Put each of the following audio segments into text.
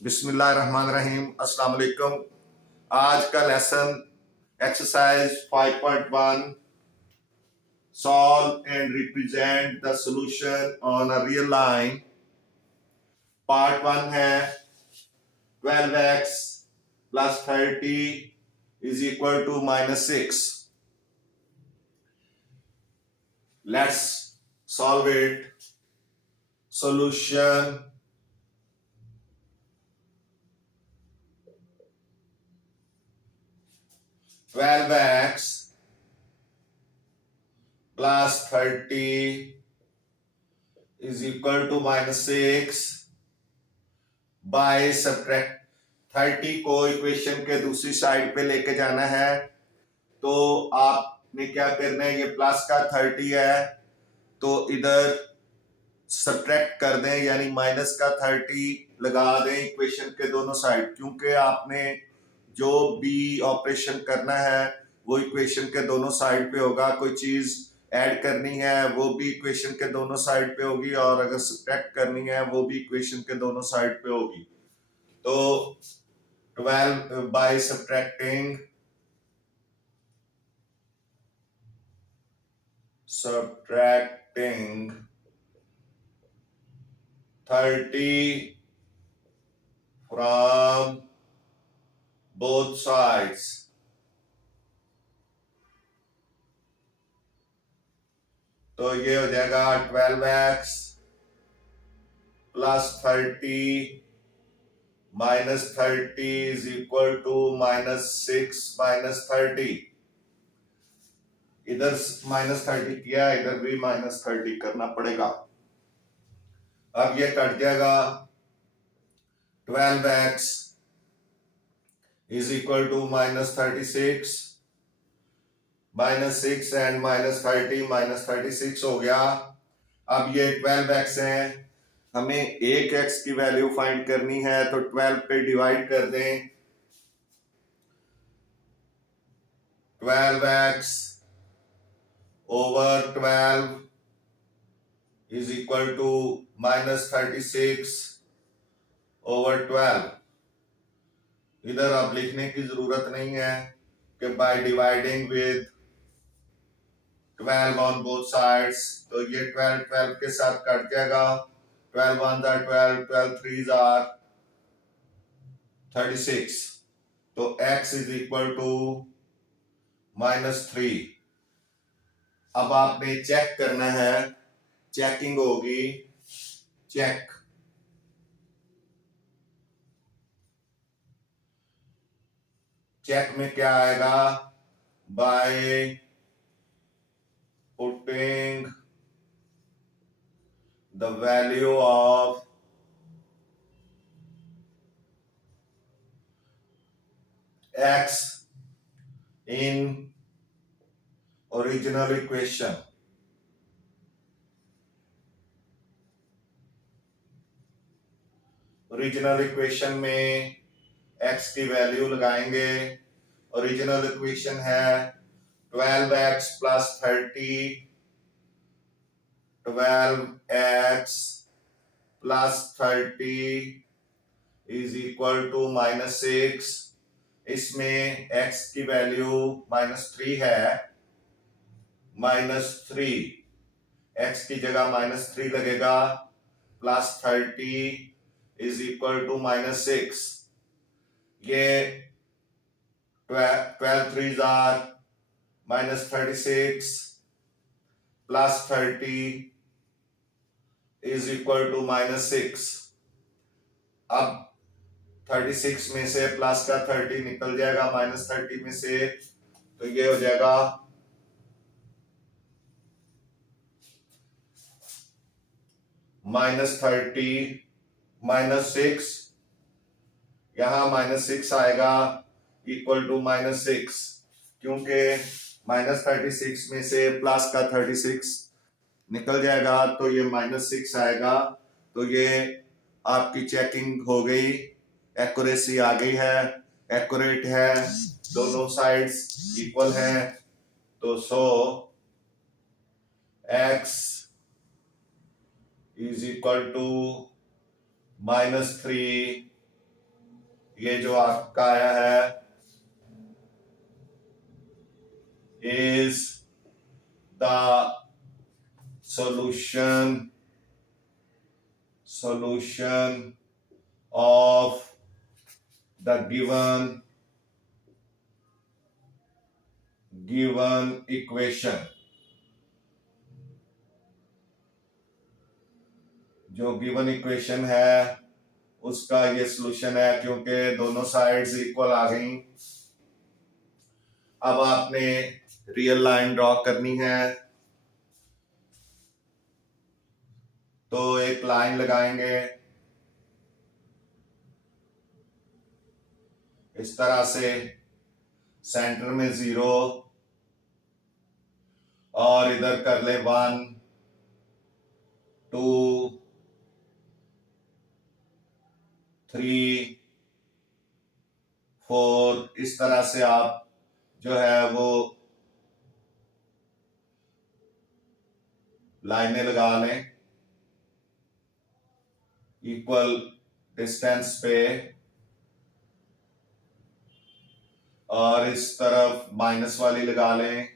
बिस्मिल्लाहिर्रहमानिर्रहीम। अस्सलाम वालेकुम। आज का lesson exercise 5.1 solve and represent the solution on a real line. Part 1 है 12x plus 30 is equal to -6। Let's solve it. Solution twelve x plus 30 is equal to -6 by subtract 30 को equation के दूसरी side पे लेके जाना है। तो आपने क्या करना है, ये प्लस का 30 है तो इधर सब्ट्रैक्ट कर दें, यानी माइनस का 30 लगा दें इक्वेशन के दोनों साइड, क्योंकि आपने जो भी ऑपरेशन करना है वो इक्वेशन के दोनों साइड पे होगा। कोई चीज ऐड करनी है वो भी इक्वेशन के दोनों साइड पे होगी, और अगर सब्ट्रैक्ट करनी है वो भी इक्वेशन के दोनों साइड पे होगी। तो 12 by subtracting 30 from both sides, तो ये हो जाएगा 12x plus 30 minus 30 is equal to -6 minus 30। इधर -30 किया, इधर भी -30 करना पड़ेगा। अब ये कट जाएगा। 12x is equal to -36, -6 and -30 -36 हो गया। अब ये 12x है, हमें एक x की वैल्यू फाइंड करनी है, तो 12 पे डिवाइड कर दें। 12x over 12 is equal to -36 over 12। इधर अब लिखने की जरूरत नहीं है कि by dividing with 12 on both sides, तो ये 12 के साथ कट जाएगा। 12 1 12, 12 3 36, तो x इज इक्वल टू -3। अब आपने चेक करना है, चेकिंग होगी। चेक चेक में क्या आएगा, by putting the value of x in original equation। Original equation में x की वैल्यू लगाएंगे। ओरिजिनल इक्वेशन है 12x plus 30, 12x plus 30 is equal to -6। इसमें x की वैल्यू -3 है, -3 x की जगह -3 लगेगा, प्लस 30 इज इक्वल टू -6। ये 12 3 -36 प्लस 30 इज इक्वल टू -6। अब 36 में से प्लस का 30 निकल जाएगा -30 में से, तो ये हो जाएगा -30 -6, यहां -6 आएगा इक्वल टू -6, क्योंकि -36 में से प्लस का 36 निकल जाएगा तो ये -6 आएगा। तो ये आपकी चेकिंग हो गई, एक्यूरेसी आ गई है, एक्यूरेट है, दोनों साइड्स इक्वल है। तो सो x इज इक्वल टू -3 ये जो आपका आया है is the solution of the given equation। जो गिवन इक्वेशन है उसका ये सॉल्यूशन है, क्योंकि दोनों साइड्स इक्वल आ गई। अब आपने रियल लाइन ड्रॉ करनी है, तो एक लाइन लगाएंगे इस तरह से, सेंटर में 0 और इधर कर ले 1 2 3 4। इस तरह से आप जो है वो लाइनें लगा लें इक्वल डिस्टेंस पे, और इस तरफ माइनस वाली लगा लें।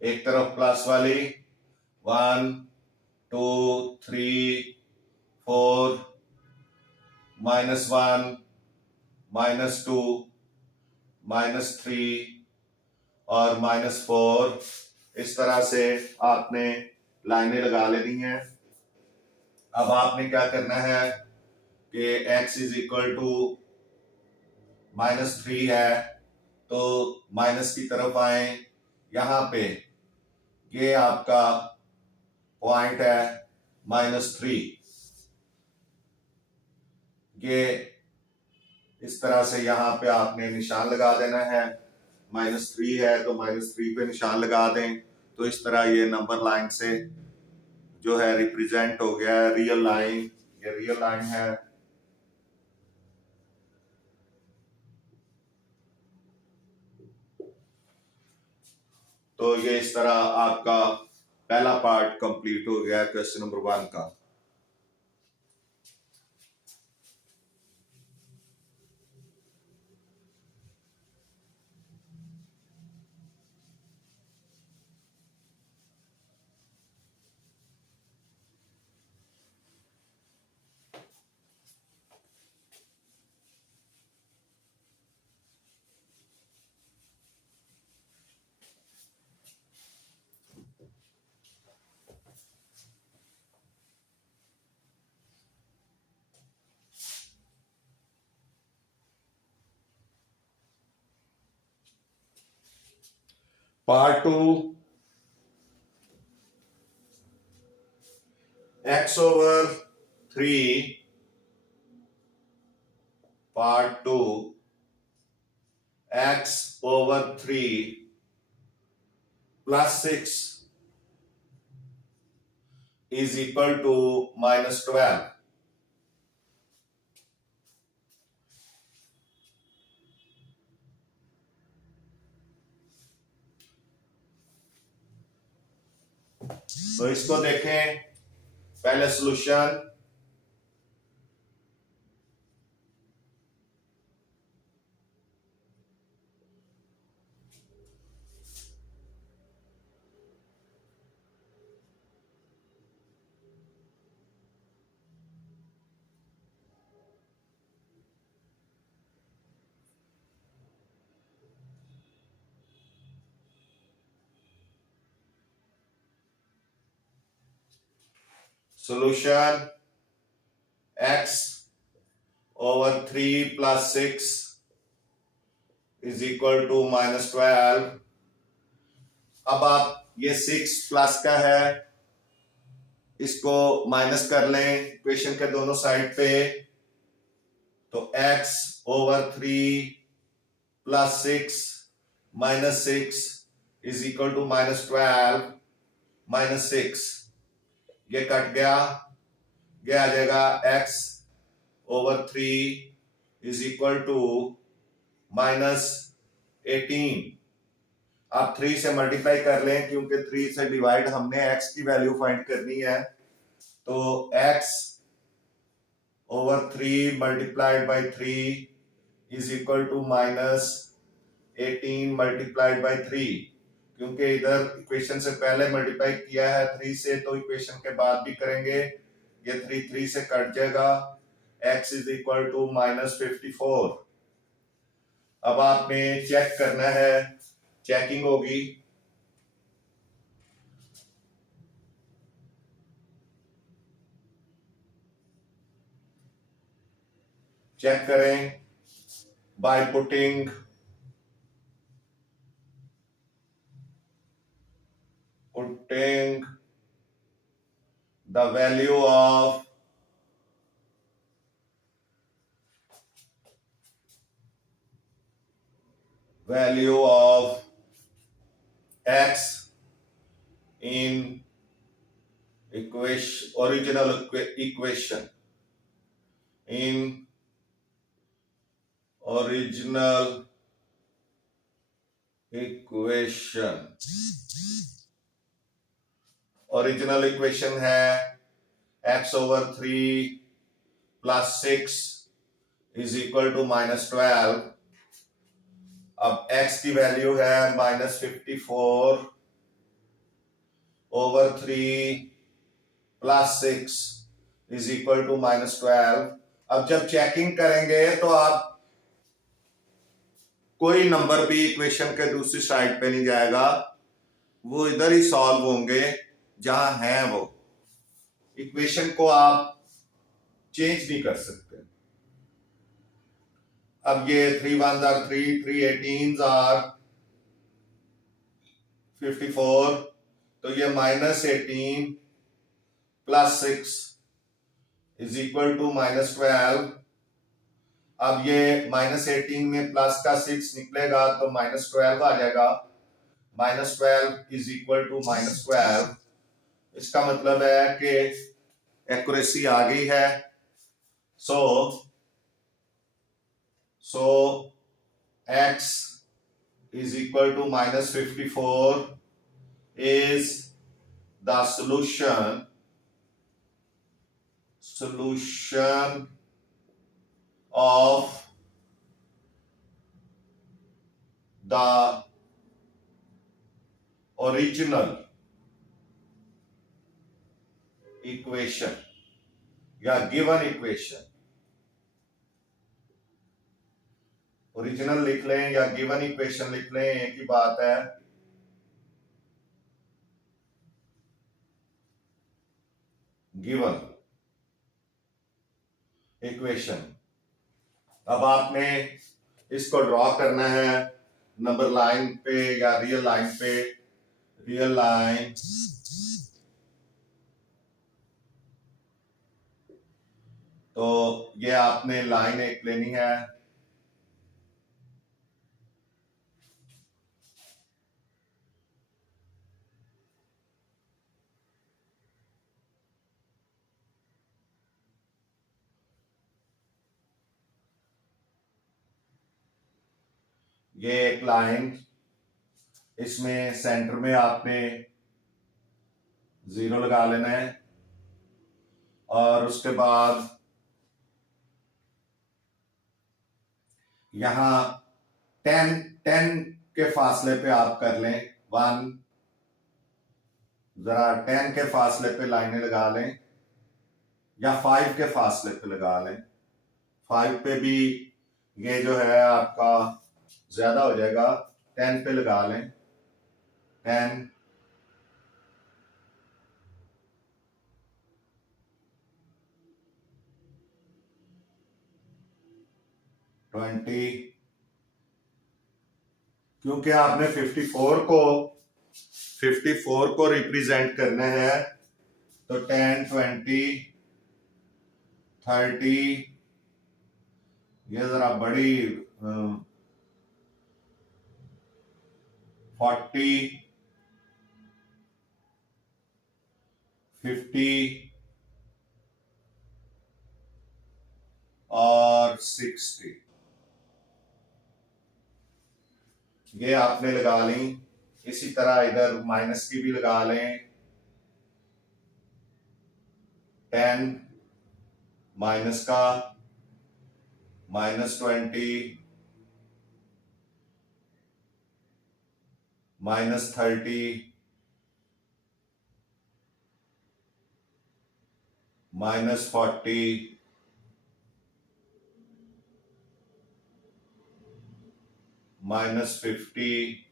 एक तरफ प्लस वाली 1 2 3 4, -1 -2 -3 और -4। इस तरह से आपने लाइनें लगा लेनी है। अब आपने क्या करना है कि x इज इक्वल टू -3 है, तो माइनस की तरफ आए। यहां पे ये आपका पॉइंट है -3। ये इस तरह से यहां पे आपने निशान लगा देना है। -3 है तो -3 पे निशान लगा दें, तो इस तरह ये नंबर लाइन से जो है रिप्रेजेंट हो गया है रियल लाइन। ये रियल लाइन है। तो ये इस तरह आपका पहला पार्ट कंप्लीट हो गया क्वेश्चन नंबर 1 का। Part 2, x/3 part 2 x/3 + 6 is equal to -12। तो इसको देखें पहले solution. Solution x/3 + 6 is equal to -12। अब आप ये 6 प्लस का है, इसको माइनस कर लें इक्वेशन के दोनों साइड पे, तो x/3 + 6 -6 is equal to -12 -6। ये कट गया, ये आ जाएगा x/3 is equal to -18। आप 3 से मल्टीप्लाई कर लें, क्योंकि 3 से डिवाइड हमने x की वैल्यू फाइंड करनी है। तो x over 3 multiplied by 3 is equal to minus 18 multiplied by 3, क्योंकि इधर इक्वेशन से पहले मल्टीप्लाई किया है 3 से, तो इक्वेशन के बाद भी करेंगे। ये 3 से कट जाएगा, x is equal to minus 54। अब आपने चेक करना है, चेकिंग होगी। चेक करें by putting the value of x in original equation, in original equation। Original equation है x over 3 plus 6 is equal to minus 12। अब x की वैल्यू है minus 54 over 3 plus 6 is equal to minus 12। अब जब checking करेंगे तो आप कोई नंबर भी इक्वेशन के दूसरी साइड पे नहीं जाएगा, वो इधर ही सॉल्व होंगे जहां है वो। इक्वेशन को आप चेंज नहीं कर सकते। अब ये 3 1s are 3, 3 18s are 54, तो ये -18 plus 6 is equal to -12। अब ये -18 में प्लस का 6 निकलेगा तो -12 आ जाएगा। -12 is equal to -12। इसका मतलब है कि एक्यूरेसी आ गई है। So x is equal to -54 is the solution of the original equation या गिवन इक्वेशन। ओरिजिनल लिख लें या गिवन इक्वेशन लिख लें, एक ही बात है। Given equation. अब आपने इसको ड्रॉ करना है नंबर लाइन पे या रियल लाइन पे। रियल लाइन तो ये आपने लाइन एक लेनी है, ये एक लाइन, इसमें सेंटर में आपने 0 लगा लेना है और उसके बाद यहां 10 के फासले पे आप कर लें 1। जरा 10 के फासले पे लाइनें लगा लें या 5 के फासले पे लगा लें। 5 पे भी ये जो है आपका ज्यादा हो जाएगा, 10 पे लगा लें। 10 20, क्योंकि आपने 54 को रिप्रेजेंट करना है, तो 10 20 30, ये जरा बड़ी 40 50 और 60 ये आपने लगा ली। इसी तरह इधर माइनस की भी लगा लें, 10 माइनस का -20 -30 -40 -50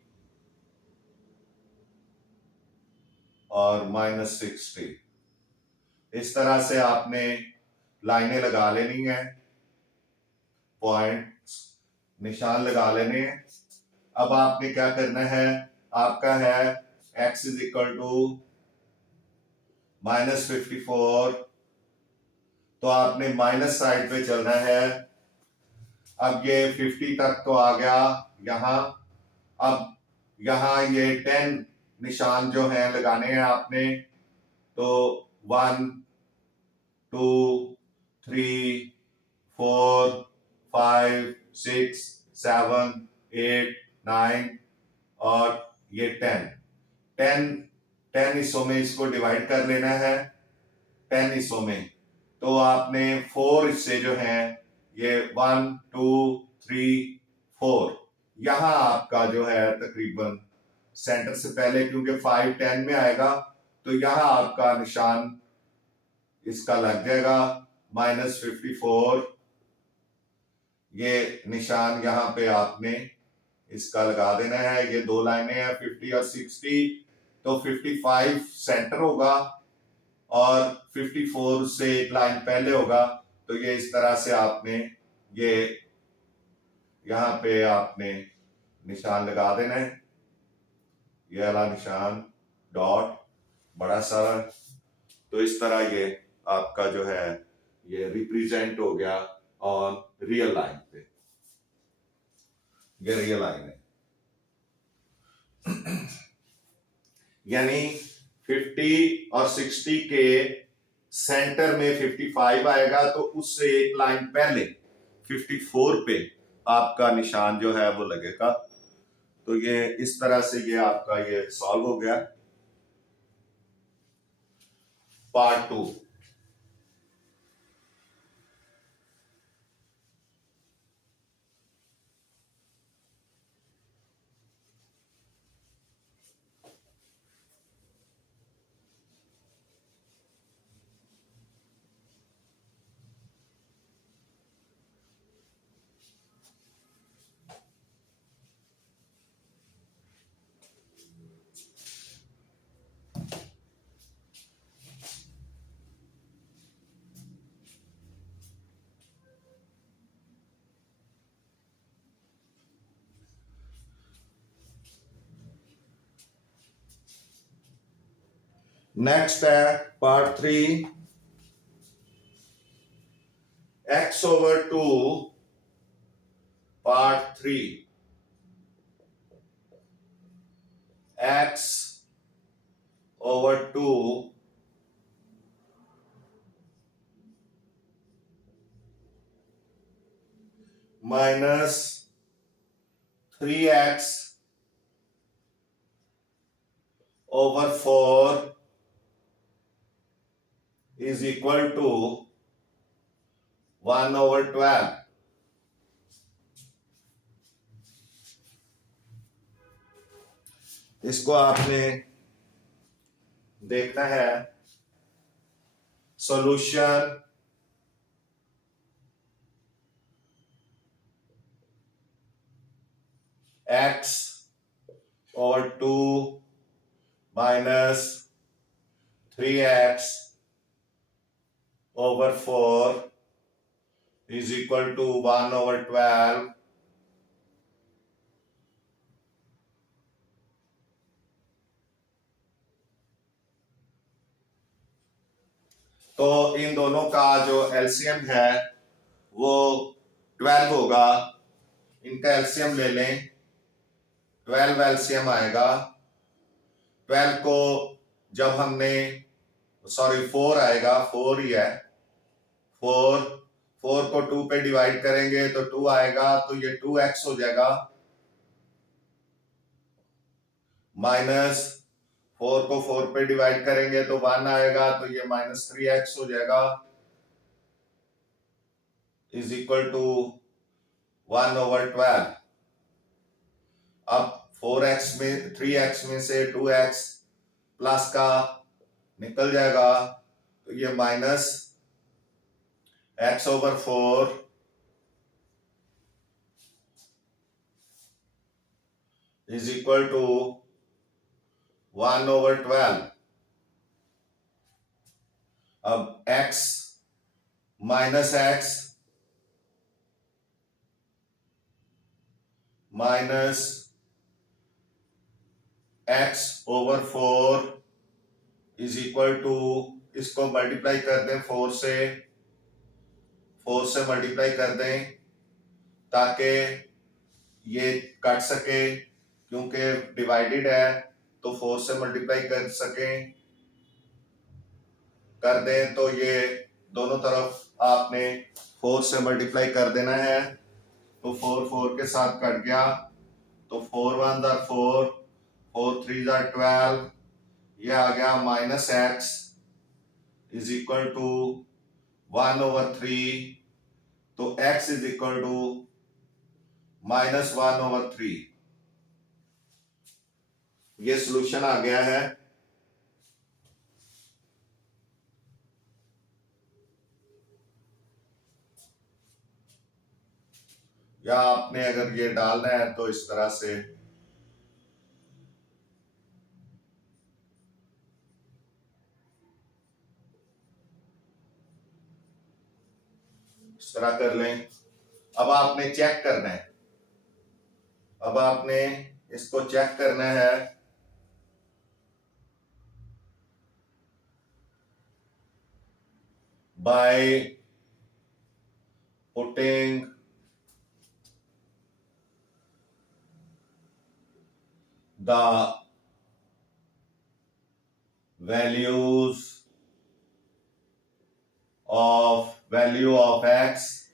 और -60। इस तरह से आपने लाइनें लगा लेनी है, पॉइंट्स निशान लगा लेने हैं। अब आपने क्या करना है, आपका है x इज इक्वल टू -54, तो आपने माइनस साइड पे चलना है। अब ये 50 तक तो आ गया यहां, अब यहां ये 10 निशान जो हैं लगाने हैं आपने, तो 1 2 3 4 5 6 7 8 9 और ये 10 हिस्सों में इसको डिवाइड कर लेना है, 10 हिस्सों में। तो आपने 4 हिस्से जो हैं ये 1 2 3 4, यहां आपका जो है तकरीबन सेंटर से पहले, क्योंकि 5 10 में आएगा, तो यहां आपका निशान इसका लग जाएगा -54। ये निशान यहां पे आपने इसका लगा देना है। ये दो लाइनें हैं 50 और 60, तो 55 सेंटर होगा और 54 से एक लाइन पहले होगा। तो ये इस तरह से आपने ये यहां पे आपने निशान लगा देना है, ये वाला निशान डॉट बड़ा सारा। तो इस तरह ये आपका जो है ये रिप्रेजेंट हो गया ऑन रियल लाइन पे, ये रियल लाइन है। यानी 50 और 60 के सेंटर में 55 आएगा, तो उससे एक लाइन पहले 54 पे आपका निशान जो है वो लगेगा। तो ये इस तरह से ये आपका ये सॉल्व हो गया पार्ट 2। नेक्स्ट है part 3, x/2 part 3। x/2 minus 3x/4 is equal to 1/12। इसको आपने देखना है solution x/2 minus 3x/4 is equal to 1/12। तो इन दोनों का जो एलसीएम है वो 12 होगा। इनका एलसीएम ले लें, 12 एलसीएम आएगा। 12 को जब हमने 4 आएगा, 4 ही है, 4 को 2 पे डिवाइड करेंगे तो 2 आएगा, तो ये 2x हो जाएगा। माइनस 4 को 4 पे डिवाइड करेंगे तो 1 आएगा, तो ये -3x हो जाएगा, इज इक्वल टू 1/12। अब 4x में 3x में से 2x प्लस का निकल जाएगा, तो ये -x/4 इज इक्वल टू 1/12। अब x minus x minus x/4 is equal to, इसको मल्टीप्लाई कर दें 4 से मल्टीप्लाई कर दें ताकि ये कट सके, क्योंकि डिवाइडेड है तो 4 से मल्टीप्लाई कर दें, तो ये दोनों तरफ आपने 4 से मल्टीप्लाई कर देना है, तो 4 4 के साथ कट गया, तो 4 1 4, 4 3 12, ये आ गया -x इज इक्वल टू 1/3, तो x इज इक्वल टू -1/3। ये सॉल्यूशन आ गया है। या आपने अगर ये डालना है तो इस तरह से इस तरह कर लें। अब आपने चेक करना है, अब आपने इसको चेक करना है, by putting the value of x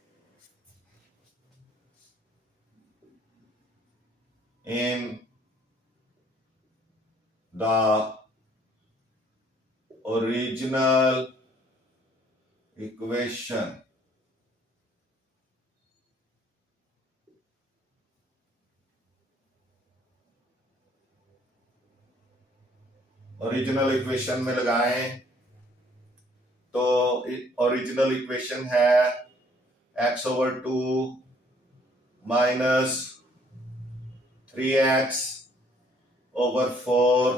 in the original equation. Original equation में लगाएं तो ओरिजिनल इक्वेशन है x/2 minus 3x/4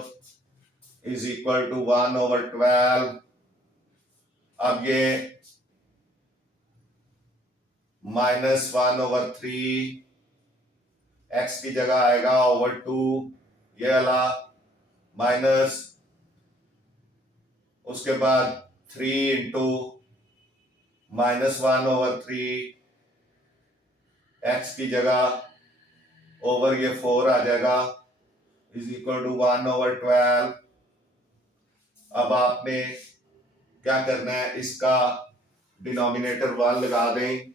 is equal to 1/12। अब ये -1/3 x की जगह आएगा /2, ये वाला माइनस, उसके बाद 3 इंटू -1/3 x की जगह ओवर ये 4 आ जाएगा, इज इक्वल टू 1/12। अब आपने क्या करना है, इसका डिनोमिनेटर 1 लगा दें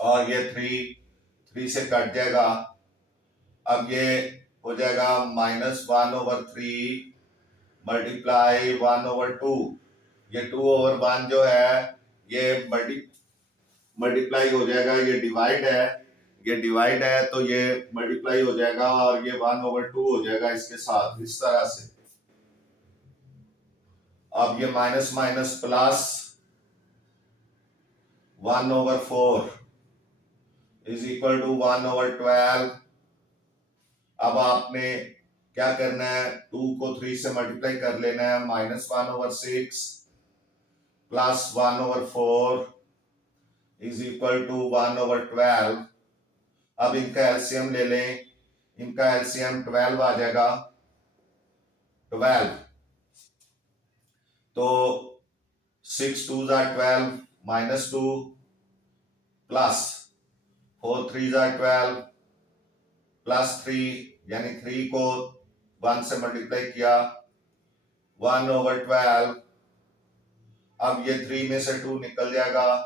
और ये 3 से कट जाएगा। अब ये हो जाएगा -1/3 मल्टीप्लाई 1/2, ये 2/1 जो है ये मल्टीप्लाई हो जाएगा, ये डिवाइड है तो ये मल्टीप्लाई हो जाएगा और ये 1/2 हो जाएगा इसके साथ, इस तरह से। अब ये minus minus plus 1/4 is equal to 1/12। अब आपने क्या करना है, 2 को 3 से मल्टीप्लाई कर लेना है, -1/6 प्लस 1/4 इज इक्वल टू 1/12। अब इनका एलसीएम ले लें, इनका एलसीएम 12 आ जाएगा, 12, तो 6 2 12 -2 प्लस 4 3 12 प्लस 3, यानी 3 को 1 से मल्टीप्लाई किया, 1/12। अब ये 3 में से 2 निकल जाएगा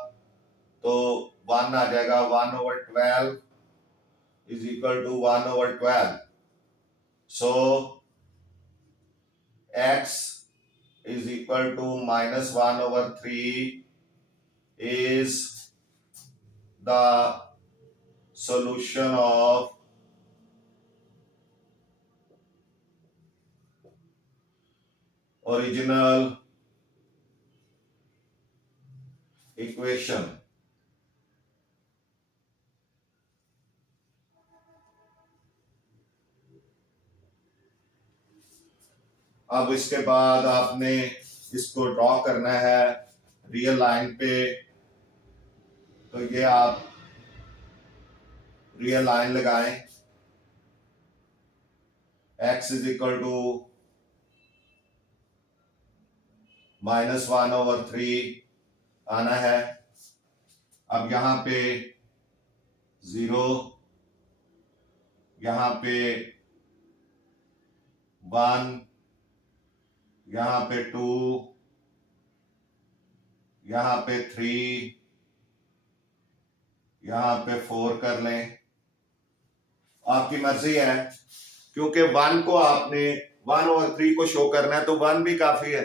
तो 1 आ जाएगा, 1/12 is equal to 1/12। So x is equal to -1/3 is the solution of original equation. अब इसके बाद आपने इसको ड्रॉ करना है रियल लाइन पे, तो ये आप रियल लाइन लगाएं, x इज इक्वल टू -1/3 आना है। अब यहां पे 0, यहां पे 1, यहां पे 2, यहां पे 3, यहां पे 4 कर लें, आपकी मर्जी है। क्योंकि 1 को आपने 1/3 को शो करना है तो 1 भी काफी है,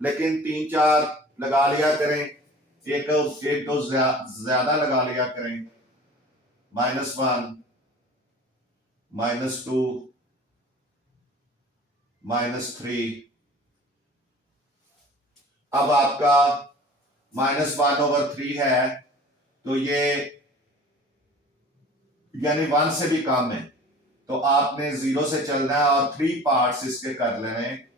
लेकिन 3-4 लगा लिया करें, एक दो ज्यादा लगा लिया करें, -1, -2, -3। अब आपका -1/3 है, तो ये यानी 1 से भी कम है, तो आपने 0 से चलना है और 3 पार्ट्स इसके कर लेने।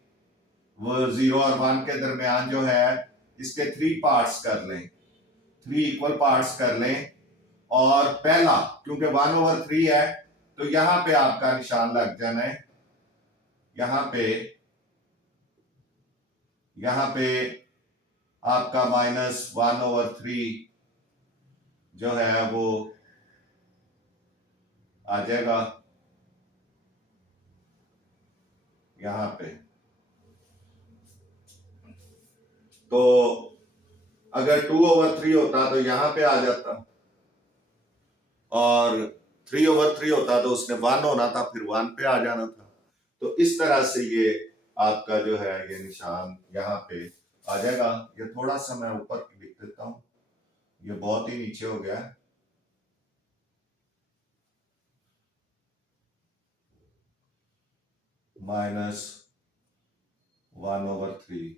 वो 0 और 1 के दरमियान जो है इसके 3 पार्ट्स कर लें, 3 इक्वल पार्ट्स कर लें। और पहला, क्योंकि 1/3 है, तो यहां पे आपका निशान लग जाना है, यहां पे आपका -1/3 जो है वो आ जाएगा यहां पे। तो अगर 2/3 होता तो यहां पे आ जाता, और 3/3 होता तो उसने 1 होना था, फिर 1 पे आ जाना था। तो इस तरह से ये आपका जो है ये निशान यहाँ पे आ जाएगा। ये थोड़ा सा मैं ऊपर लिख देता हूं, ये बहुत ही नीचे हो गया है। -1/3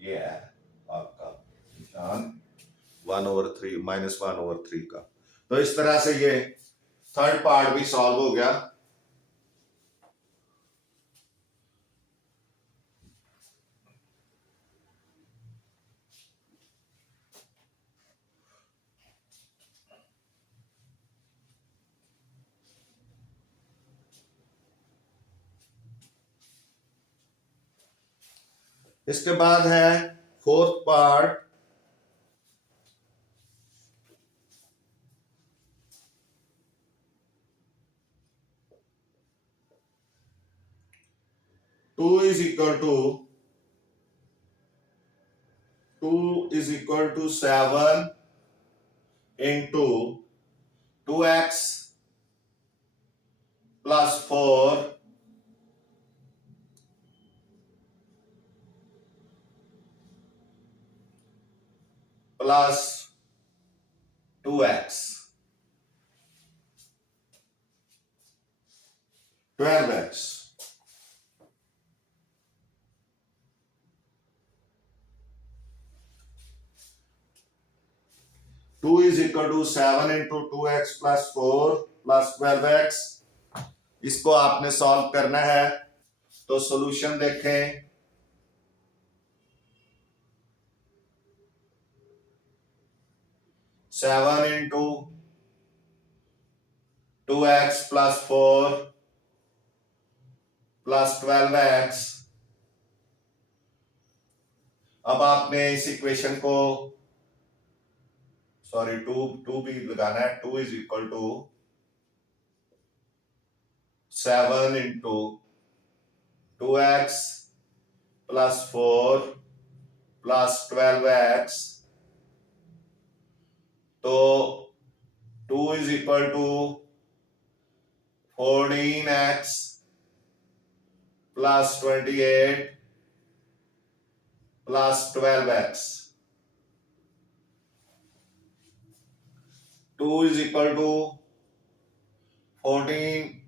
ये है आपका निशान 1/3 -1/3 का। तो इस तरह से ये थर्ड पार्ट भी सॉल्व हो गया। इसके बाद है fourth part. Two is equal to 7 into 2x plus 4 plus 2x 12x। Two is equal to 7 into 2x plus 4 plus 12x। इसको आपने सॉल्व करना है, तो सॉल्यूशन देखें। 7 into 2x plus 4 plus 12x। अब आपने इस इक्वेशन को, सॉरी, टू भी लगाना है। 2 is equal to 7 into 2x plus 4 plus 12x, तो 2 is equal to 14x plus 28 plus 12x. 2 is equal to 14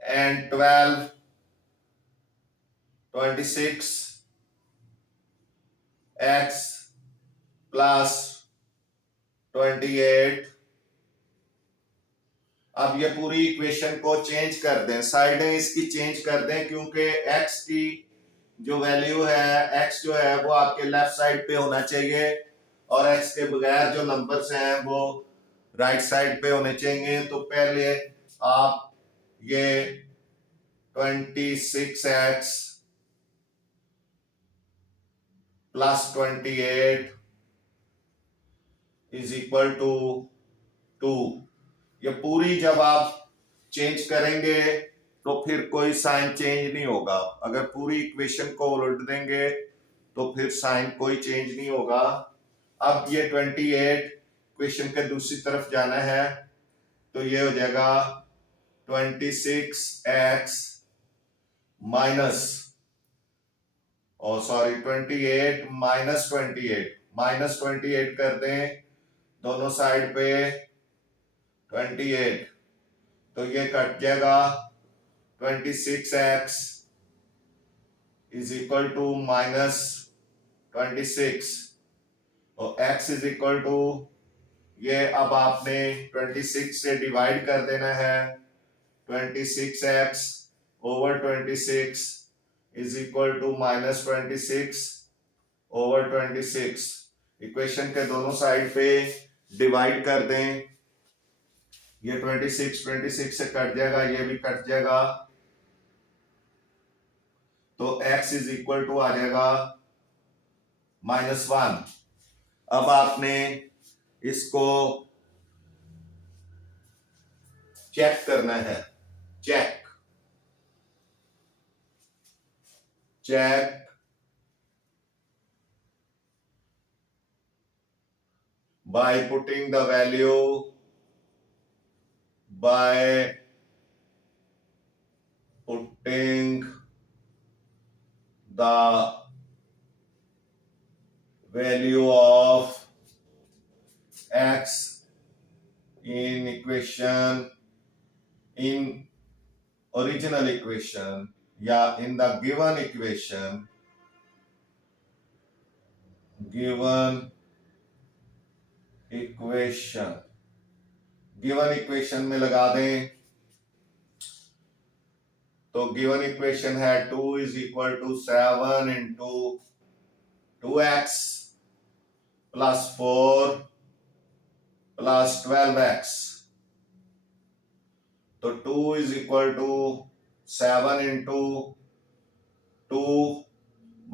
and 12, 26 x plus 28. अब ये पूरी इक्वेशन को चेंज कर दें, साइडें इसकी चेंज कर दें, क्योंकि x की जो वैल्यू है, x जो है वो आपके लेफ्ट साइड पे होना चाहिए और x के बगैर जो नंबर्स हैं वो राइट साइड पे होने चाहिए. तो पहले आप ये 26x plus 28 is equal to 2. ये पूरी जब आप चेंज करेंगे तो फिर कोई साइन चेंज नहीं होगा. अगर पूरी इक्वेशन को उलट देंगे तो फिर साइन कोई चेंज नहीं होगा. अब ये 28 इक्वेशन के दूसरी तरफ जाना है, तो ये हो जाएगा 26x माइनस 28 माइनस 28 कर दें दोनों साइड पे 28, तो ये कट जाएगा. 26x is equal to minus 26 और x इज इक्वल टू, ये अब आपने 26 से डिवाइड कर देना है. 26x over 26 is equal to minus 26 over 26. Equation के दोनों साइड पे डिवाइड कर दें. ये 26 से कट जाएगा, ये भी कट जाएगा, तो x इज इक्वल टू आ जाएगा -1. अब आपने इसको चेक करना है. Check by putting the value of x in original equation या in the given equation में लगा दें. तो गिवन इक्वेशन है 2 is equal to 7 into 2x plus 4 plus 12x. तो 2 is equal to 7 into 2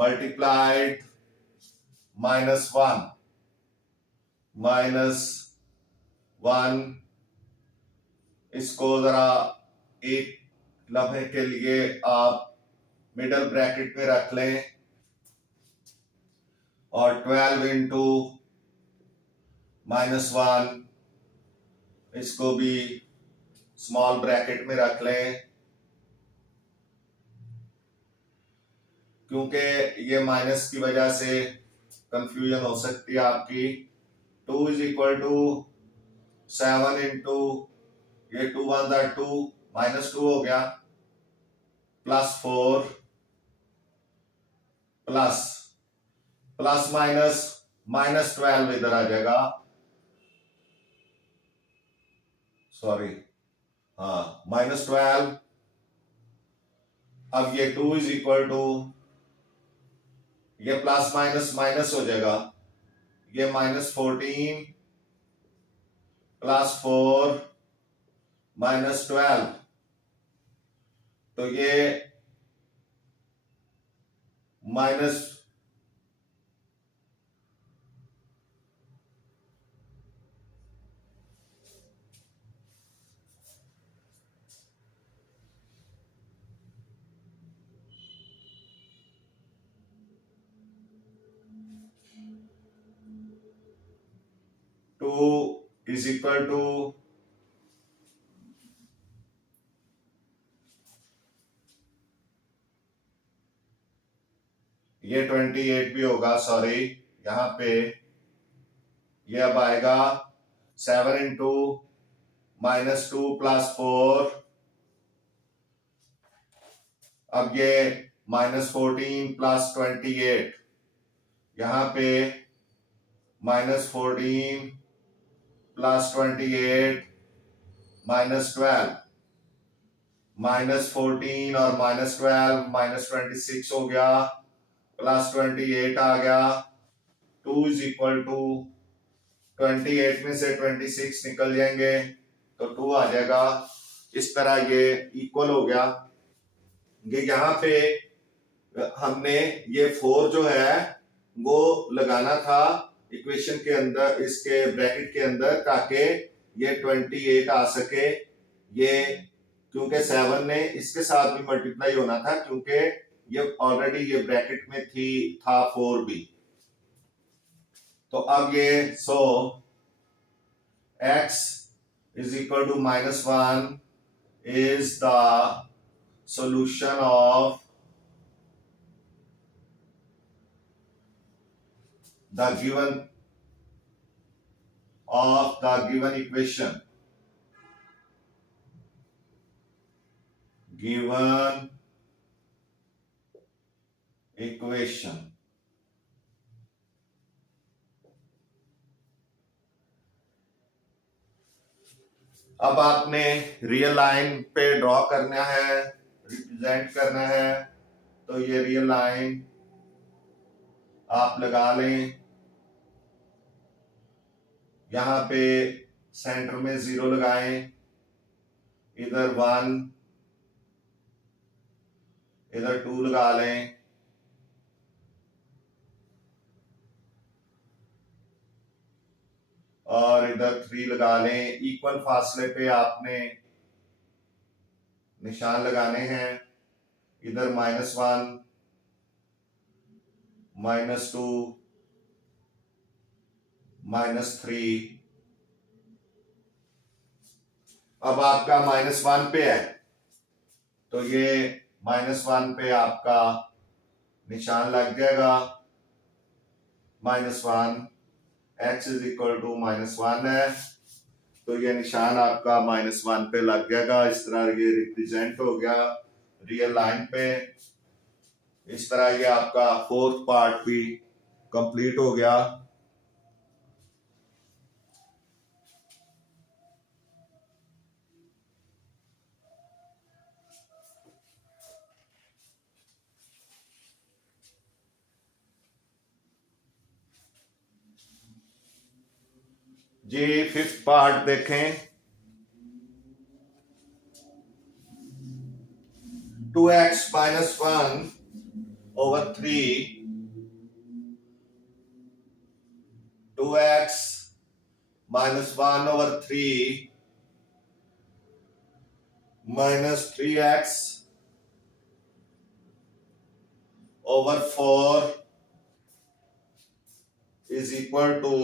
multiplied -1 इसको जरा एक लम्हे के लिए आप मिडल ब्रैकेट में रख लें और 12 इंटू -1 इसको भी स्मॉल ब्रैकेट में रख लें, क्योंकि ये माइनस की वजह से कंफ्यूजन हो सकती है आपकी. 2 इज इक्वल टू 7 इंटू ये 2 1 2 -2 हो गया प्लस 4 प्लस माइनस -12 इधर आ जाएगा. सॉरी, हाँ, -12. अब ये 2 इज इक्वल टू, ये प्लस माइनस माइनस हो जाएगा, ये -14 प्लस 4 -12, तो ये माइनस इज इक्वल टू ये 28 भी होगा, सॉरी यहां पे ये अब आएगा 7 इंटू -2 + 4, अब ये -14 + 28, यहां पे -14 + 28 -12, -14 और -12 -26 हो गया, +28 आ गया। 2 इज इक्वल टू 28 में से 26 निकल जाएंगे तो 2 आ जाएगा। इस तरह ये इक्वल हो गया। ये यहाँ पे हमने ये 4 जो है वो लगाना था इक्वेशन के अंदर, इसके ब्रैकेट के अंदर, ताकि ये 28 आ सके। ये क्योंकि 7 ने इसके साथ भी मल्टीप्लाई होना था, क्योंकि ये ऑलरेडी ये ब्रैकेट में था 4 भी। तो अब ये x is equal to -1 is the solution of the given equation. Given equation. अब आपने रियल लाइन पे ड्रॉ करना है, रिप्रेजेंट करना है। तो ये रियल लाइन आप लगा लें, यहां पे सेंटर में 0 लगाएं, इधर 1, इधर 2 लगा लें, और इधर 3 लगा लें। इक्वल फासले पे आपने निशान लगाने हैं, इधर -1 -2 -3। अब आपका -1 पे है तो ये -1 पे आपका निशान लग जाएगा। -1 x इज इक्वल टू -1 है, तो ये निशान आपका -1 पे लग जाएगा। इस तरह ये रिप्रेजेंट हो गया रियल लाइन पे। इस तरह ये आपका 4th पार्ट भी कंप्लीट हो गया। जी 5th पार्ट देखें। 2x - 1 over 3, 2x - 1 over 3 minus 3x over 4 is equal to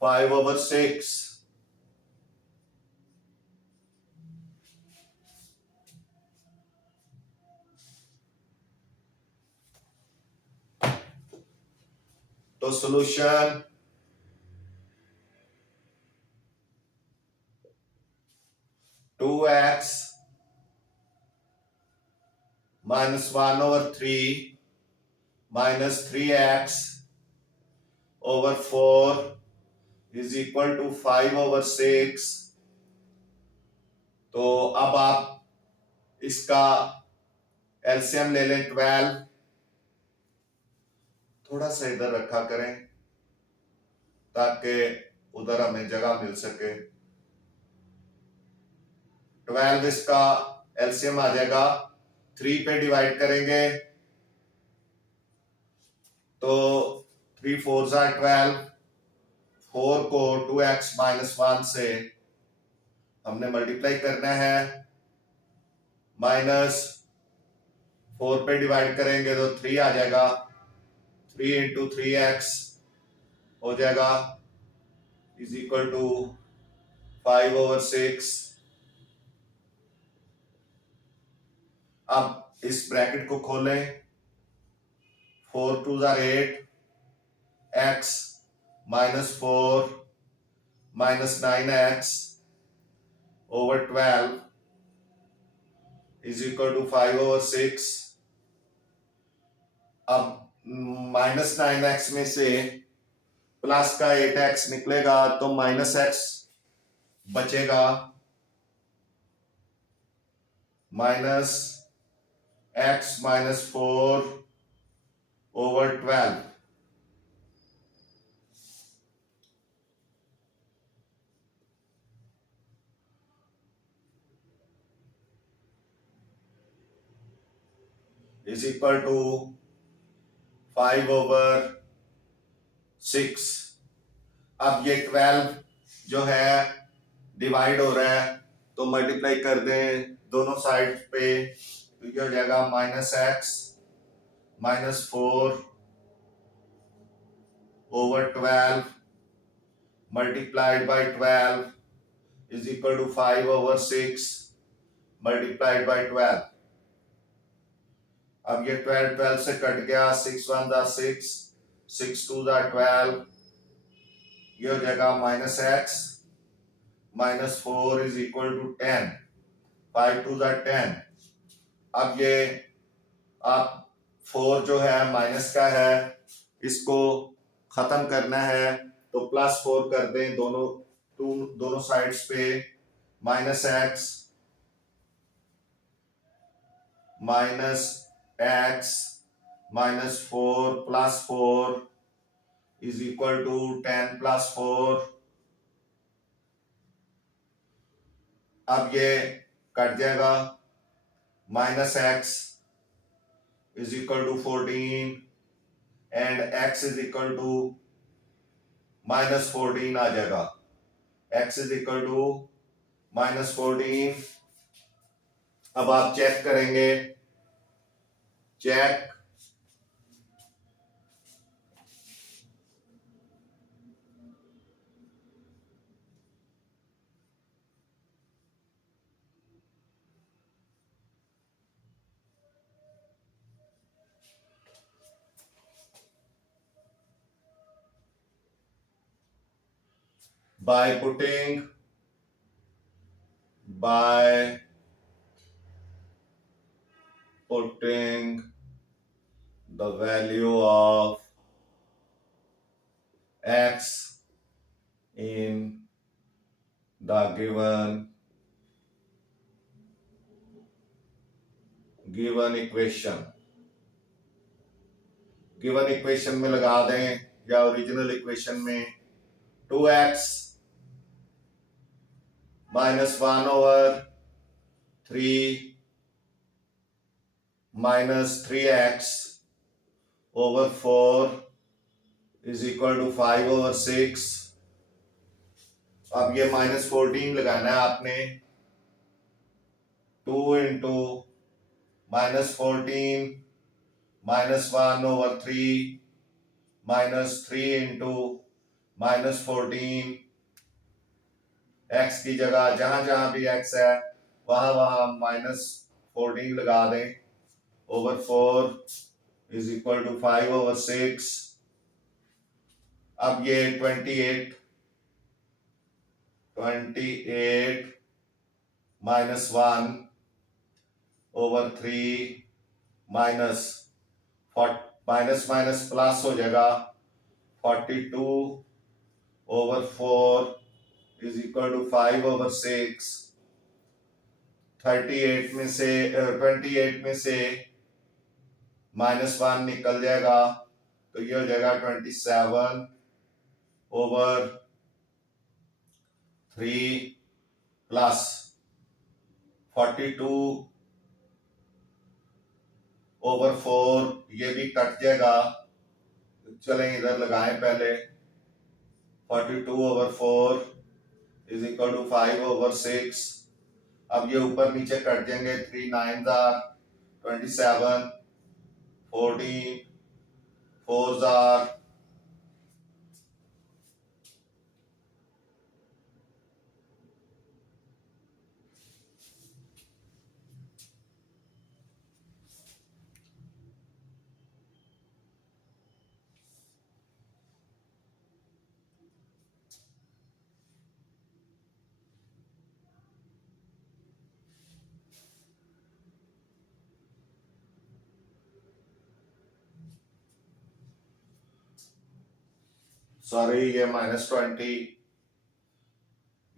5 over 6. तो solution to x -1 over 3 minus 3x over 4 is equal to 5 over 6। तो अब आप इसका एलसीएम ले लें 12। थोड़ा सा इधर रखा करें ताकि उधर हमें जगह मिल सके। 12 इसका एलसीएम आ जाएगा, 3 पे डिवाइड करेंगे तो 3 4 12। 4 को 2x - 1 से हमने मल्टीप्लाई करना है, -4 पे डिवाइड करेंगे तो 3 आ जाएगा। 3 × 3x हो जाएगा, इज इक्वल टू 5/6। अब इस ब्रैकेट को खोलें, 4 2 8, x -4 -9x over 12 is equal to 5/6। अब -9x में से प्लस का 8x निकलेगा तो -x बचेगा, -x -4 over 12। Is equal to 5/6। अब ये 12 जो है डिवाइड हो रहा है तो मल्टीप्लाई कर दें दोनों साइड पे, तो ये हो जाएगा -x -4 over 12 multiplied by 12 is equal to 5/6 multiplied by 12। अब ये 12 से कट गया, 6 1 6, 6 2 12, ये हो जाएगा -x -4 is equal to 10, 5 2 10। अब ये आप 4 जो है माइनस का है, इसको खत्म करना है तो +4 कर दें दोनों साइड्स पे, -x -4 +4 is equal to 10 + 4। अब ये कट जाएगा, -x is equal to 14 and x is equal to -14 आ जाएगा, x is equal to -14। अब आप चेक करेंगे, check by putting the value of x in the given equation में लगा दें या ओरिजिनल इक्वेशन में, 2x -1/3 -3x over 4 is equal to 5/6। अब ये -14 लगाना है आपने, 2 into -14 -1/3 -3 into -14, x की जगह जहां जहां भी x है वहां वहां -14 लगा दें, over 4 is equal to 5/6। अब ये 28 -1/3 माइनस माइनस प्लस हो जाएगा, 42/4 इज इक्वल टू 5/6। 28 में से -1 निकल जाएगा तो ये हो जाएगा 27/3 प्लस 42/4, ये भी कट जाएगा, चलें इधर लगाएं पहले, 42/4 इज इक्वल टू 5/6। अब ये ऊपर नीचे कट जाएंगे, 3 9 27, 14 4 जार सॉरी ये -20,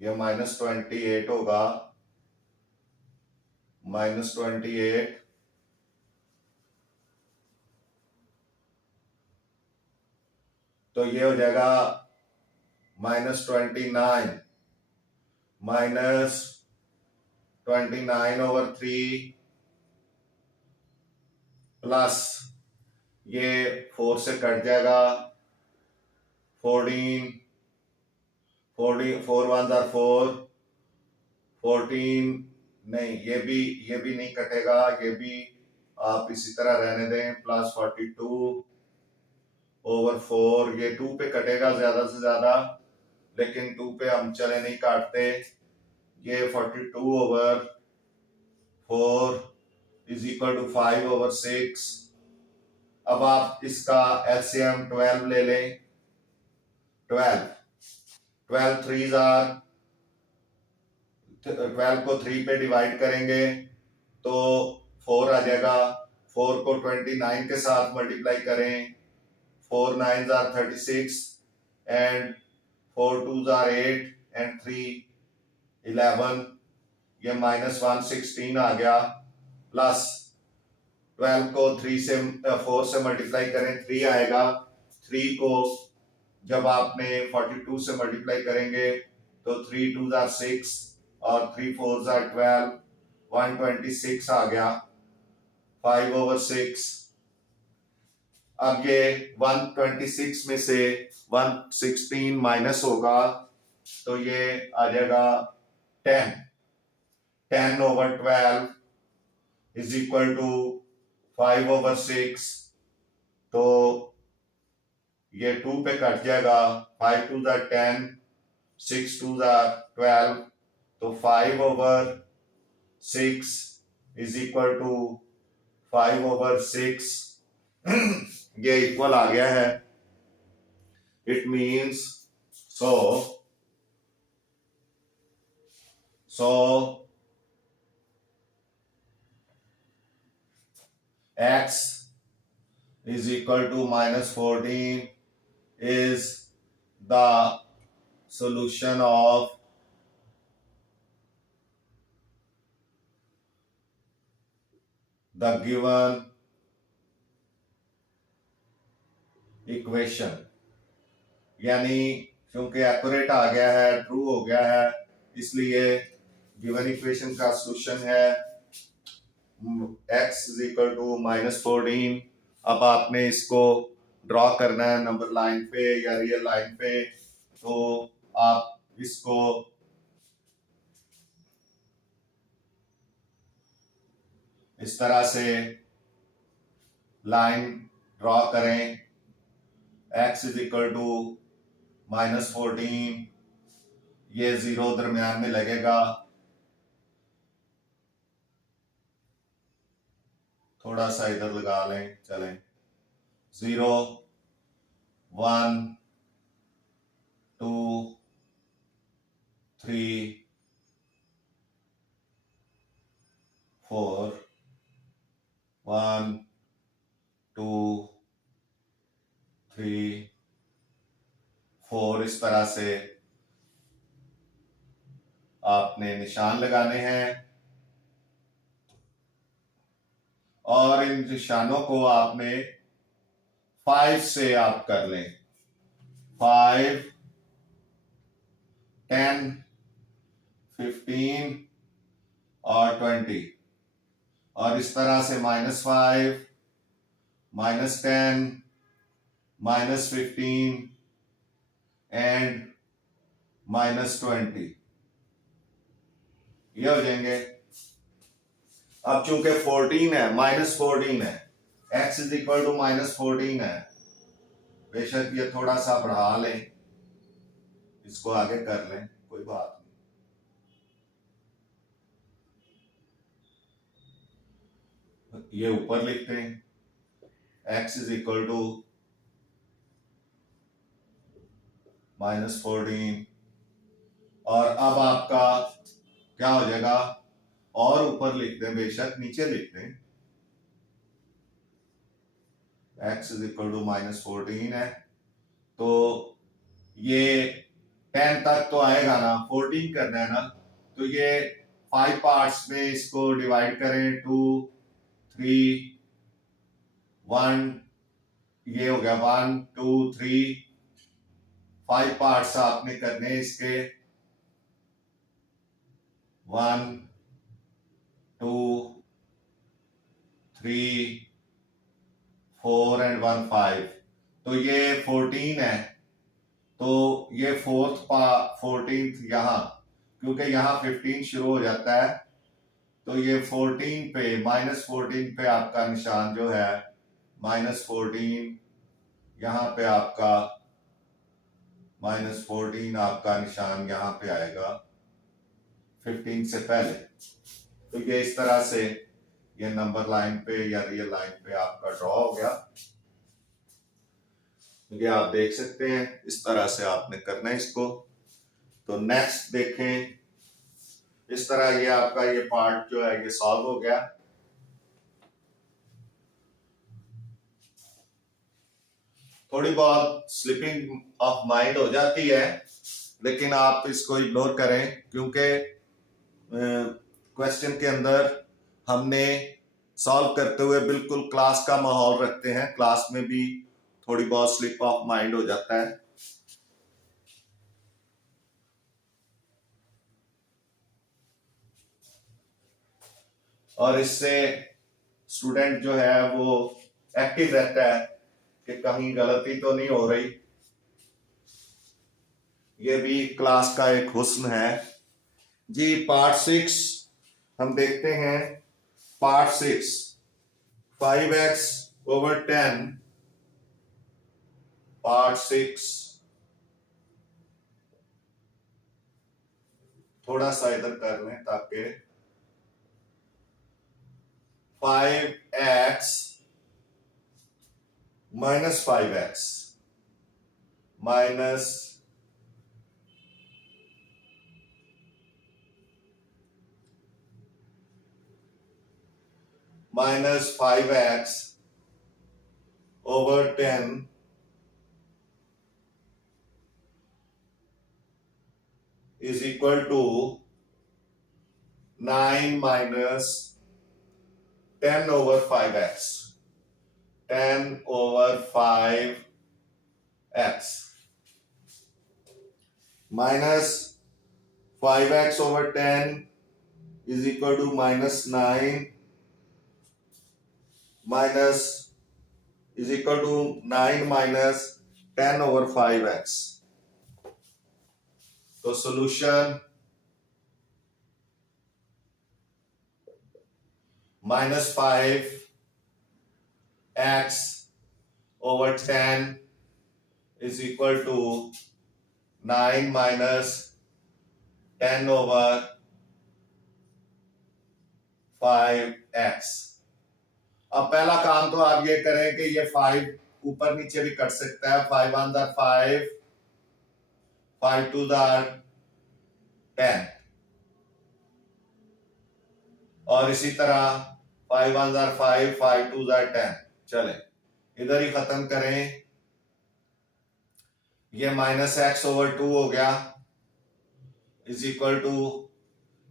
ये -28 होगा, -28, तो ये हो जाएगा -29, -29/3 प्लस ये 4 से कट जाएगा, 14, 4 1 4, 14, नहीं ये भी नहीं कटेगा, ये भी आप इसी तरह रहने दें, +42/4, ये 2 पे कटेगा ज्यादा से ज्यादा, लेकिन 2 पे हम चले नहीं काटते, ये 42/4 = 5/6। अब आप इसका LCM 12 ले लें, 12 3s आर, 12 को 3 पे डिवाइड करेंगे तो 4 आ जाएगा, 4 को 29 के साथ मल्टीप्लाई करें, 4 9s are 36 and 4 2s are 8 and 3 11, ये -116 आ गया, प्लस 12 को 4 से मल्टीप्लाई करें 3 आएगा, 3 को जब आपने 42 से मल्टीप्लाई करेंगे तो 3 2s are 6 और 3 4s are 12, 126 आ गया, 5/6। अब ये 126 में से 116 माइनस होगा तो ये आ जाएगा 10, 10/12 = 5/6, तो ये 2 पे कट जाएगा, 5 2s are 10, 6 2s are 12, तो 5/6 = 5/6, ये इक्वल आ गया है। It means so x is equal to -14 is the solution of the given equation, यानी क्योंकि एक्यूरेट आ गया है, ट्रू हो गया है, इसलिए गिवन इक्वेशन का सॉल्यूशन है x = -14। अब आपने इसको ड्रॉ करना है नंबर लाइन पे या रियल लाइन पे, तो आप इसको इस तरह से लाइन ड्रॉ करें, x = -14, ये 0 दरम्यान में लगेगा, थोड़ा सा इधर लगा लें, चलें, 0 1 2 3 4 1 2 3 4, इस तरह से आपने निशान लगाने हैं और इन निशानों को आपने 5 से आप कर लें, 5 10 15 और 20, और इस तरह से -5 -10 -15 एंड -20, ये हो जाएंगे। अब चूंकि 14 है, -14 है, x = -14 है, बेशक ये थोड़ा सा बढ़ा लें, इसको आगे कर लें, कोई बात नहीं, ये ऊपर लिखते हैं x = -14, और अब आपका क्या हो जाएगा, और ऊपर लिख दें, बेशक नीचे लिख दें, x = -14 है, तो ये 10 तक तो आएगा ना, 14 करना है ना, तो ये 5 पार्ट्स में इसको डिवाइड करें, 2 3 1, ये हो गया 1 2 3, 5 पार्ट्स आपने करने इसके, 1 2 3 4 एंड 1 5, तो ये 14 है, तो ये 14th यहाँ, क्योंकि यहाँ 15 शुरू हो जाता है, तो ये 14 पे -14 पे आपका निशान जो है -14, यहाँ पे आपका -14 आपका निशान यहाँ पे आएगा 15 से पहले। तो ये इस तरह से ये नंबर लाइन पे या रियल लाइन पे आपका ड्रॉ हो गया। ये आप देख सकते हैं, इस तरह से आपने करना है इसको। तो नेक्स्ट देखें, इस तरह ये आपका ये पार्ट जो है ये सॉल्व हो गया। थोड़ी बहुत स्लिपिंग ऑफ माइंड हो जाती है, लेकिन आप इसको इग्नोर करें, क्योंकि क्वेश्चन के अंदर हमने सॉल्व करते हुए बिल्कुल क्लास का माहौल रखते हैं, क्लास में भी थोड़ी बहुत स्लिप ऑफ माइंड हो जाता है। और इससे स्टूडेंट जो है वो एक्टिव रहता है कि कहीं गलती तो नहीं हो रही। ये भी क्लास का एक हुस्न है जी। पार्ट 6 हम देखते हैं। Part 6, 5x/10, part 6। थोड़ा सा इधर कर लें ताकि 5x - 5x minus -5x/10 is equal to 9 minus 10/5x, 10/5x minus 5x/10 is equal to -9 minus is equal to 9 minus 10/5x। तो solution -5x/10 is equal to 9 minus 10/5x। अब पहला काम तो आप ये करें कि ये 5 ऊपर नीचे भी कट सकता है। 5 1 5, 5 2 10, और इसी तरह 5 1 5, 5 2 10। चले इधर ही खत्म करें। ये -x/2 हो गया is equal to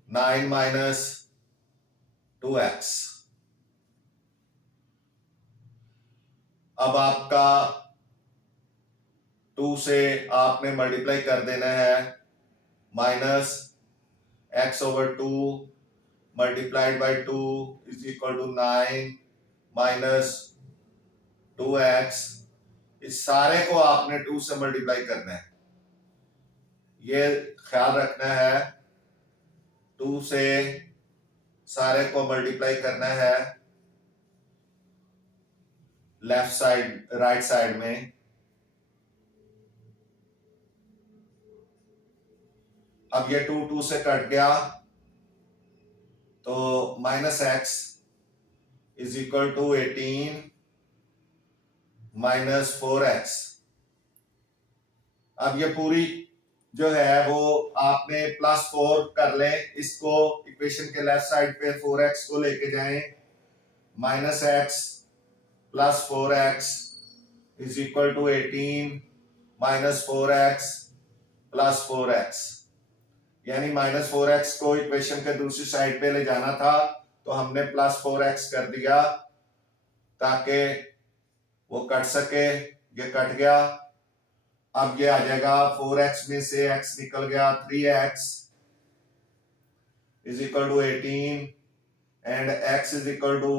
9 minus 2x। अब आपका 2 से आपने मल्टीप्लाई कर देना है, -x/2 multiplied by 2 is equal to 9 minus 2x। इस सारे को आपने 2 से मल्टीप्लाई करना है, ये ख्याल रखना है। 2 से सारे को मल्टीप्लाई करना है लेफ्ट साइड राइट साइड में। अब ये 2 2 से कट गया, तो -x is equal to 18 minus 4x। अब ये पूरी जो है वो आपने +4 कर ले, इसको इक्वेशन के लेफ्ट साइड पे 4x को लेके जाएं। -x + 4x is equal to 18 -4x plus 4x, यानी -4x को इक्वेशन के दूसरी साइड पे ले जाना था तो हमने +4x कर दिया ताकि वो कट सके। ये कट गया। अब ये आ जाएगा 4x में से x निकल गया, 3x is equal to 18 and x is equal to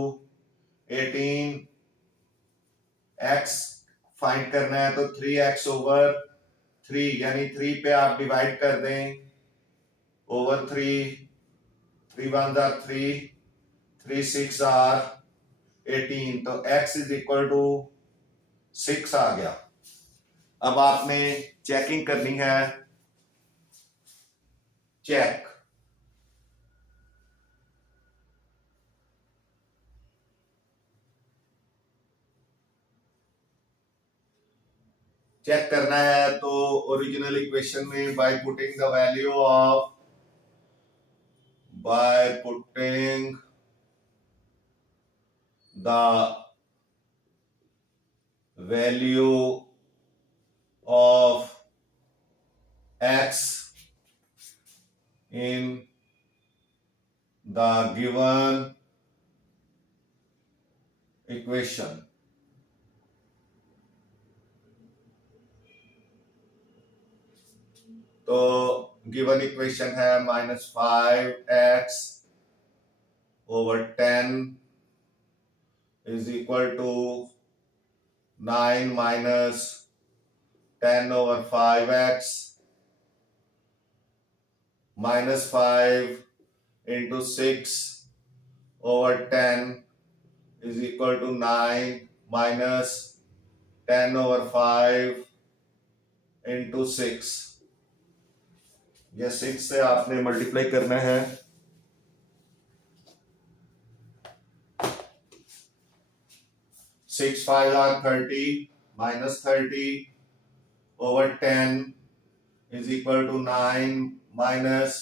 18। x find करना है तो 3x ओवर 3, यानी 3 पे आप डिवाइड कर दें ओवर 3, 3 1 are 3, 3 6 are 18, तो x इज इक्वल टू 6 आ गया। अब आपने चेकिंग करनी है, चेक करना है तो ओरिजिनल इक्वेशन में by putting the value of x in the given equation, तो गिवन इक्वेशन है -5x over 10 is equal to 9 minus 10 over 5x, -5 into 6 over 10 is equal to 9 minus 10 over 5 into 6। ये 6 से आपने multiply करना है। 6 5 are 30 minus 30 over 10 is equal to 9 minus,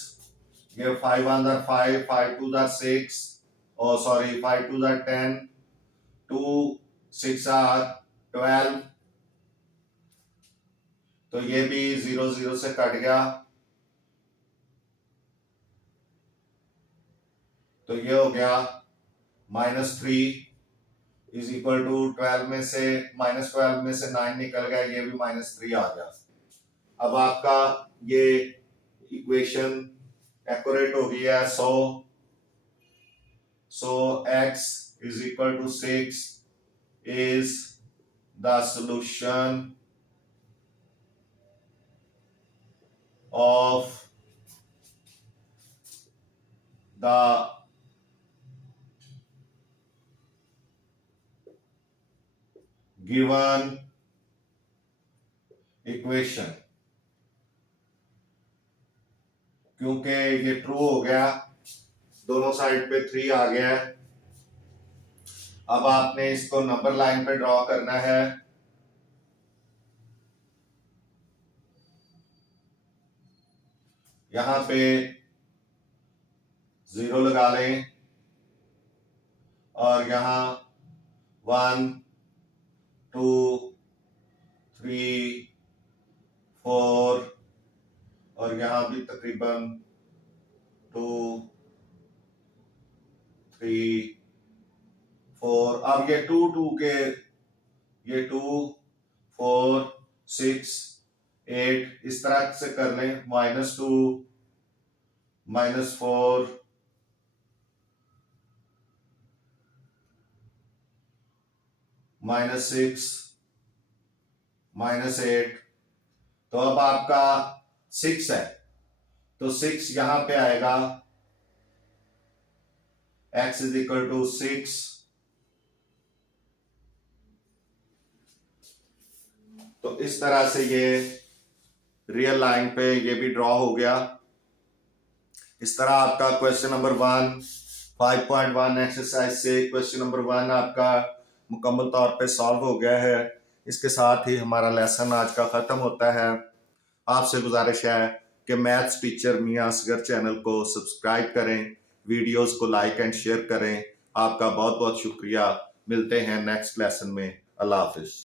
ये 5 1 are 5, 5 2 are 6, oh sorry 5 2 are 10, 2 6 are 12, तो ये भी 0 0 से कट गया, तो ये हो गया -3 इज इक्वल टू 12 में से -12 में से 9 निकल गया, ये भी -3 आ गया। अब आपका ये इक्वेशन एक्यूरेट हो गया है। So x is equal to 6 is the solution of the given equation. क्योंकि ये ट्रू हो गया, दोनों साइड पे 3 आ गया है। अब आपने इसको नंबर लाइन पे ड्रॉ करना है। यहां पे 0 लगा लें और यहां 1 2 3 4 और यहां भी तकरीबन 2 3 4। अब ये 2 2 के ये 2 4 6 8 इस तरह से कर लें, -2 -4 -6 -8। तो अब आपका 6 है तो 6 यहां पे आएगा, x इज इक्वल टू 6। तो इस तरह से ये रियल लाइन पे ये भी ड्रॉ हो गया। इस तरह आपका क्वेश्चन नंबर 1 5.1 एक्सरसाइज से क्वेश्चन नंबर 1 आपका मुकम्मल तौर पे सॉल्व हो गया है। इसके साथ ही हमारा लेसन आज का ख़त्म होता है। आपसे गुजारिश है कि मैथ्स टीचर मियां असगर चैनल को सब्सक्राइब करें, वीडियोस को लाइक एंड शेयर करें। आपका बहुत बहुत शुक्रिया। मिलते हैं नेक्स्ट लेसन में। अल्लाह हाफिज।